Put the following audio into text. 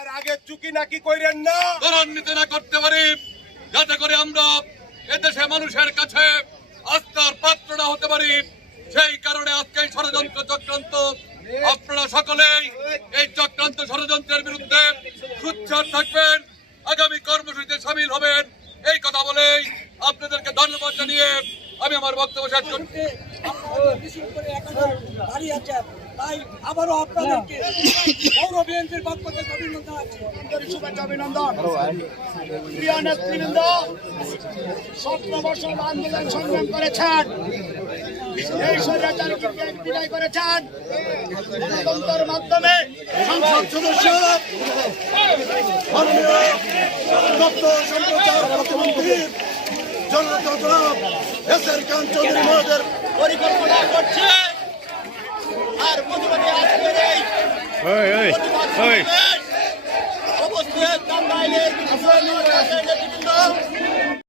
এর আগে চুকি নাকি কইরেন না, ত্বরান্বিত না করতে পারি, যাতে করে আমরা এদেশে মানুষের কাছে আস্থার পাত্র না হতে পারি। সেই কারণে আজকে এই ষড়যন্ত্র চক্রান্ত, আপনারা সকলেই এই চক্রান্ত ষড়যন্ত্রের বিরুদ্ধে সোচ্চার থাকবেন, আগামী কর্মসূচিতে সামিল হবেন। এই কথা বলেই আপনাদেরকে ধন্যবাদ জানিয়ে আমি আমার বক্তব্য শেষ করছি। তাই আবারও আপনাদেরকে পৌর বিএনপির পক্ষ থেকে অভিনন্দন। প্রিয় নেতৃবৃন্দ, 17 বছর আন্দোলন সংগ্রাম করেছেন, এই স্বৈরাচারকে বিদায় করেছেন গণতন্ত্রের মাধ্যমে। সংসদ সদস্য মাননীয় তথ্য সম্প্রচার প্রতিমন্ত্রী জনতা এসআর খান চৌধুরী মহোদয়ের পরিকল্পনা করছে। আর প্রতিবাদী আজকের এই অবস্থায়